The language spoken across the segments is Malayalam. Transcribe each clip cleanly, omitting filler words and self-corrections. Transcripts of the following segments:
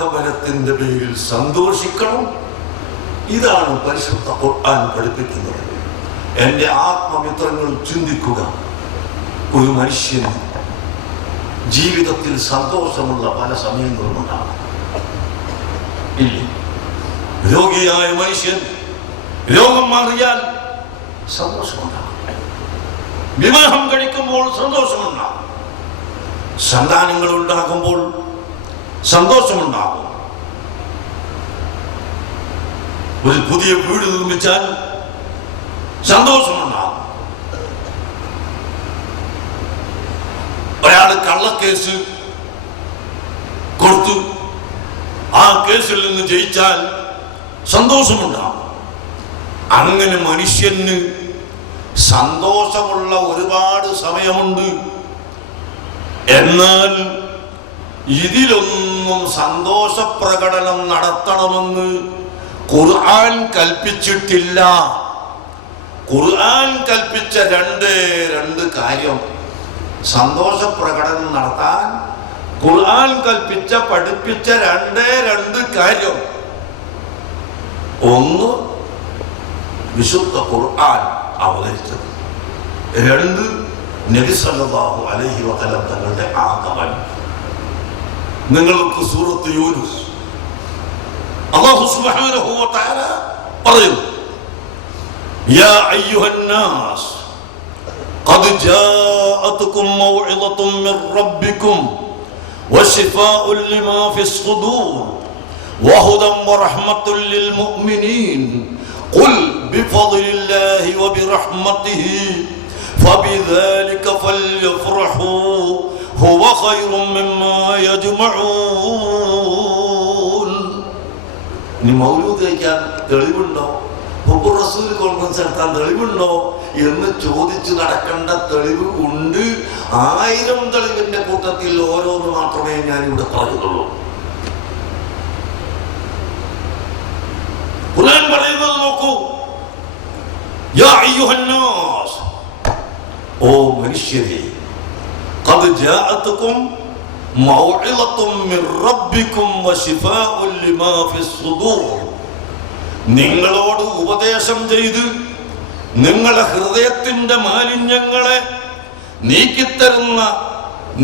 മാർഗബലത്തിന്റെ പേരിൽ സന്തോഷിക്കണം. ഇതാണ് പരിശുദ്ധ ഖുർആൻ പഠിപ്പിക്കുന്നത്. എൻ്റെ ആത്മമിത്രങ്ങൾ ചിന്തിക്കുക, ഒരു മനുഷ്യന് ജീവിതത്തിൽ സന്തോഷമുള്ള പല സമയങ്ങളും ഉണ്ടാകും. ഇല്ല, രോഗിയായ മനുഷ്യൻ രോഗം മാറിയാൽ സന്തോഷമുണ്ടാകും. വിവാഹം കഴിക്കുമ്പോൾ സന്തോഷമുണ്ടാകും. സന്താനങ്ങൾ ഉണ്ടാകുമ്പോൾ സന്തോഷമുണ്ടാകും. ഒരു പുതിയ വീട് നിർമ്മിച്ചാൽ സന്തോഷമുണ്ടാകും. ഒരാൾ കള്ളക്കേസ് കൊടുത്തു, ആ കേസിൽ നിന്ന് ജയിച്ചാൽ സന്തോഷമുണ്ടാകും. അങ്ങനെ മനുഷ്യന് സന്തോഷമുള്ള ഒരുപാട് സമയമുണ്ട്. എന്നാൽ ഇതിലൊന്നും സന്തോഷ പ്രകടനം നടത്തണമെന്ന് ഖുർആൻ കൽപ്പിച്ചിട്ടില്ല. ഖുർആൻ കൽപ്പിച്ച രണ്ട് കാര്യം സന്തോഷ പ്രകടനം നടത്താൻ ഖുർആൻ പഠിപ്പിച്ച രണ്ട് കാര്യം. ഒന്ന്, വിശുദ്ധ ഖുർആൻ അവതരിച്ചത്. രണ്ട്, നബി സല്ലല്ലാഹു അലൈഹി വസല്ലം തങ്ങളുടെ ആഗമനം. നിങ്ങൾക്ക് സൂറത്ത് യൂനുസ് അല്ലാഹു സുബ്ഹാനഹു വ തആല പറയുന്നു, യാ അയ്യുഹന്നാസ് ഖദ് ജാഅതുകും മൗഇദത്തും മിർ റബ്ബികും വശിഫാഉൻ ലിമാ ഫിസ് സുദൂർ വഹുദൻ വറഹ്മത്തുൻ ലിൽ മുഅ്മിനീൻ ഖുൽ ബിഫദ്ലില്ലാഹി വബിറഹ്മതിഹി فبذلك فليفرحوا هو خير مما يجمعون. നീ മൗലൂദ് കഴിക്കാൻ തെളിവുണ്ടോ, ഹുബ്ബുർ റസൂൽ കോൺഫറൻസ് നടത്താൻ തെളിവുണ്ടോ എന്ന് ചോദിച്ചു നടക്കേണ്ട തെളിവ് ഉണ്ട്. 1000 തെളിവിന്റെ കൂട്ടത്തിൽ ഓരോന്ന് മാത്രമേ ഞാൻ ഇവിടെ പറയുന്നുള്ളൂ. ഖുർആൻ പറയുന്നത് നോക്കൂ, യാ അയ്യുഹന്നാസ്, ഓ മനുഷ്യരെ, ഖദ് ജാഅതുകും മൗഇദത്തും മിർ റബ്ബികും വശിഫാഉൻ ലിമാ ഫിസ് സുദൂർ. നിങ്ങളോട് ഉപദേശം ചെയ്ത് നിങ്ങളുടെ ഹൃദയത്തിന്റെ മാലിന്യങ്ങളെ നീക്കിത്തരുന്ന,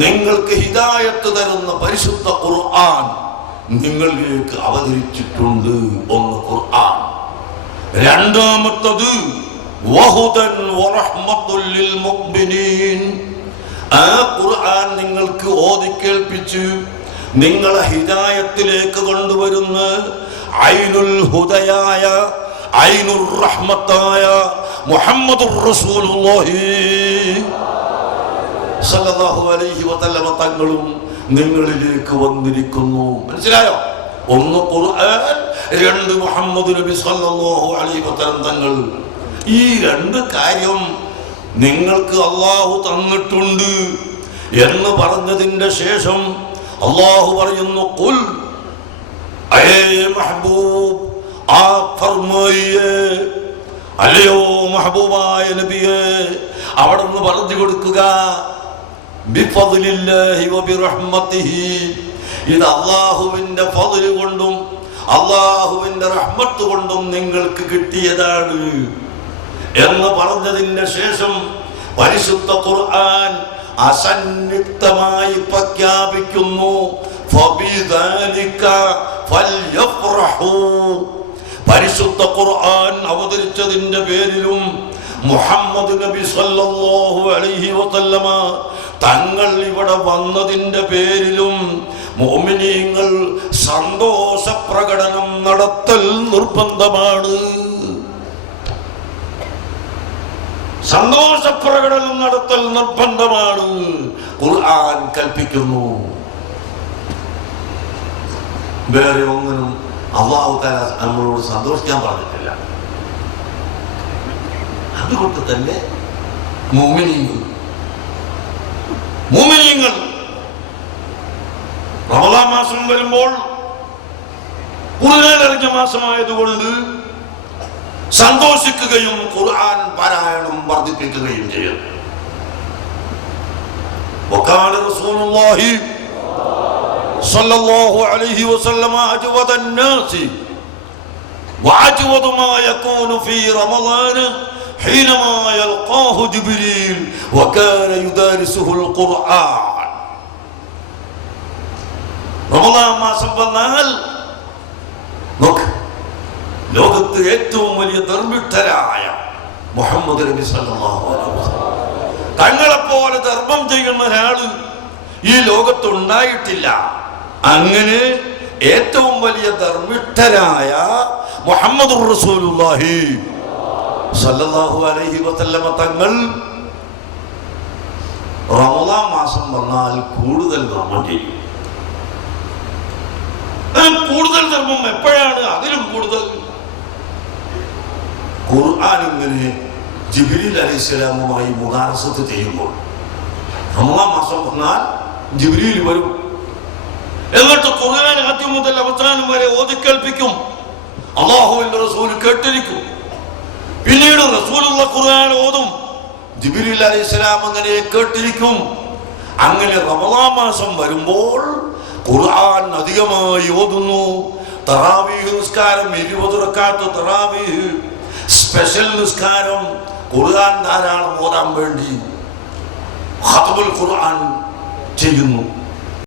നിങ്ങൾക്ക് ഹിദായത്ത് തരുന്ന പരിശുദ്ധ ഖുർആൻ നിങ്ങളിലേക്ക് അവതരിച്ചിട്ടുണ്ട്. ഒന്ന് ഖുർആൻ. രണ്ടാമത്തത് വഹുദൻ വറഹ്മത്തുൽ ലിൽ മുഅ്മിനീൻ. ആ ഖുർആൻ നിങ്ങൾക്ക് ഓതി കേൾപ്പിച്ച് നിങ്ങളെ ഹിദായത്തിലേക്ക് കൊണ്ടുവരുന്ന ഐനുൽ ഹുദയായ, ഐനുർ റഹ്മത്തായ മുഹമ്മദുർ റസൂലുള്ളാഹി സല്ലല്ലാഹു അലൈഹി വസല്ലം തങ്ങളും നിങ്ങളിലേക്ക് വന്നിരിക്കുന്നു. മനസ്സിലായോ? ഒന്ന് ഖുർആൻ, രണ്ട് മുഹമ്മദ് നബി സല്ലല്ലാഹു അലൈഹി വസല്ലം തങ്ങൾ. ഈ രണ്ട് കാര്യം നിങ്ങൾക്ക് അല്ലാഹു തന്നിട്ടുണ്ട് എന്ന് പറഞ്ഞതിന്റെ ശേഷം അല്ലാഹു പറയുന്നു, ഖുൽ, അയേ മഹബൂബ്, ആ ഫർമായിയേ, അല്ലയോ മഹബൂബായ നബിയേ, അവിടുന്ന് പറഞ്ഞു കൊടുക്കുക, ബിഫദ്ലില്ലാഹി വബിറഹ്മതിഹി, ഇത് അല്ലാഹുവിന്റെ ഫദ്ല് കൊണ്ടും അല്ലാഹുവിന്റെ റഹ്മത്ത് കൊണ്ടും നിങ്ങൾക്ക് കിട്ടിയതാണ് എന്ന് പറഞ്ഞതിന്റെ ശേഷം പരിശുദ്ധ ഖുർആൻ അസന്നിഗ്ധമായി പ്രഖ്യാപിക്കുന്നു, ഫബിദാലിക ഫൽയഫ്റഹൂ. പരിശുദ്ധ ഖുർആൻ അവതരിച്ചതിന്റെ പേരിലും മുഹമ്മദ് നബി സല്ലല്ലാഹു അലൈഹി വസല്ലമ തങ്ങൾ ഇവിടെ വന്നതിന്റെ പേരിലും മുഅ്മിനീങ്ങൾ സന്തോഷ പ്രകടനം നടത്തൽ നിർബന്ധമാണ്. സന്തോഷ പ്രകടനം നടത്തൽ നിർബന്ധമാണ്. ഖുർആൻ കൽപ്പിക്കുന്നു. വേറെ ഒന്നിനും അല്ലാഹു തആല നമ്മളോട് സന്തോഷിക്കാൻ പറഞ്ഞിട്ടില്ല. അതുകൊണ്ട് തന്നെ മുഅ്മിനീങ്ങൾ റമളാൻ മാസം വരുമ്പോൾ ഖുർആൻ ഇറങ്ങിയ മാസമായതുകൊണ്ട് സന്തോഷിക്കുകയും ഖുർആൻ പാരായണം വർദ്ധിപ്പിക്കുകയും ചെയ്യും. വഖാല റസൂലുള്ളാഹി സല്ലല്ലാഹു അലൈഹി വസല്ലമ അജ്വദൻ നാസി വഅജ്വദു മാ യകൂനു ഫീ റമളാൻ ഹീനമാ യൽഖാഹു ജിബ്രീൽ വകാന യുദാരിസുഹുൽ ഖുർആൻ. റമളാൻ മാസം വന്നാൽ നോക്ക്, ലോകത്ത് ഏറ്റവും വലിയ ധർമ്മിഷ്ഠരായ മുഹമ്മദ് നബി സല്ലല്ലാഹു അലൈഹി വസല്ലം തങ്ങളെപ്പോലെ ധർമ്മം ചെയ്യുന്ന ഒരാള് ഈ ലോകത്തുണ്ടായിട്ടില്ല. അങ്ങനെ ഏറ്റവും വലിയ ധർമ്മിഷ്ഠരായ മുഹമ്മദുർ റസൂലുള്ളാഹി സല്ലല്ലാഹു അലൈഹി വസല്ലം തങ്ങൾ റമളാൻ മാസം വന്നാൽ കൂടുതൽ ധർമ്മം ചെയ്യും. കൂടുതൽ ധർമ്മം എപ്പോഴാണ്? അതിലും കൂടുതൽ ഖുർആൻ ഇങ്ങനെ ജിബ്രീൽ അലൈഹിസ്സലാമുമായി മുദാറസത്ത് ചെയ്യുമ്പോൾ. റമളാൻ മാസം വന്നാൽ ജിബ്രീൽ വരും, എന്നിട്ട് ഖുർആൻ ആദ്യം മുതൽ അവസാനം വരെ ഓതിക്കേൽപ്പിക്കും. അല്ലാഹുവിന്റെ റസൂൽ കേട്ടിരിക്കും. പിന്നീട് റസൂലുള്ള ഖുർആൻ ഓതും, ജിബ്രീൽ അലൈഹിസ്സലാം അങ്ങനെ കേട്ടിരിക്കും. അങ്ങനെ റമളാൻ മാസം വരുമ്പോൾ ഖുർആൻ അധികമായി ഓതുന്നു. തറാവീഹ് നിസ്കാരം 20 റക്അത്ത് തറാവീഹ്, സ്പെഷ്യൽ നിസ്കാരം, ഖുർആൻ ധാരാളം ഓതാൻ വേണ്ടി ഖത്മുൽ ഖുർആൻ ചെയ്യുന്നു.